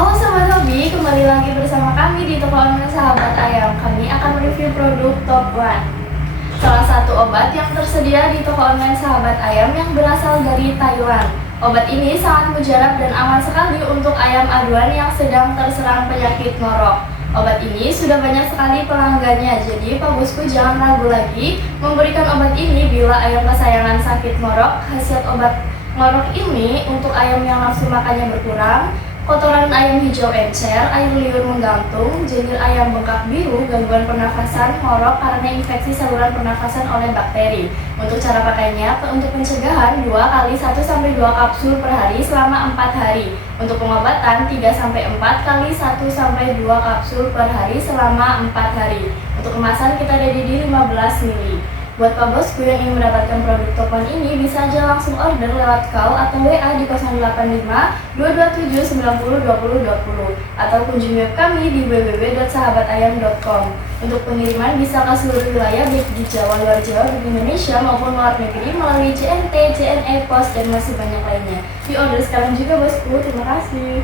Halo Sobat Hobi, kembali lagi bersama kami di toko online Sahabat Ayam. Kami akan mereview produk Top One, salah satu obat yang tersedia di toko online Sahabat Ayam yang berasal dari Taiwan. Obat ini sangat mujarab dan aman sekali untuk ayam aduan yang sedang terserang penyakit ngorok. Obat ini sudah banyak sekali pelanggannya, jadi Pak Bosku jangan ragu lagi memberikan obat ini bila ayam kesayangan sakit ngorok. Khasiat obat ngorok ini untuk ayam yang nafsu makannya berkurang, kotoran ayam hijau encer, air liur menggantung, jenir ayam bengkak biru, gangguan pernafasan, ngorok karena infeksi saluran pernafasan oleh bakteri. Untuk cara pakainya, untuk pencegahan 2 kali 1-2 kapsul per hari selama 4 hari. Untuk pengobatan 3-4 kali 1-2 kapsul per hari selama 4 hari. Untuk kemasan kita ada di 15 ml. Buat Pak Bosku yang ingin mendapatkan produk Top One ini, bisa aja langsung order lewat call atau WA di 085 227 90 20 20 atau kunjungi web kami di www.sahabatayam.com. Untuk pengiriman bisa ke seluruh wilayah baik di Jawa, luar Jawa, di Indonesia maupun luar negeri melalui JNT, JNE, Pos, dan masih banyak lainnya. Di order sekarang juga Bosku, terima kasih.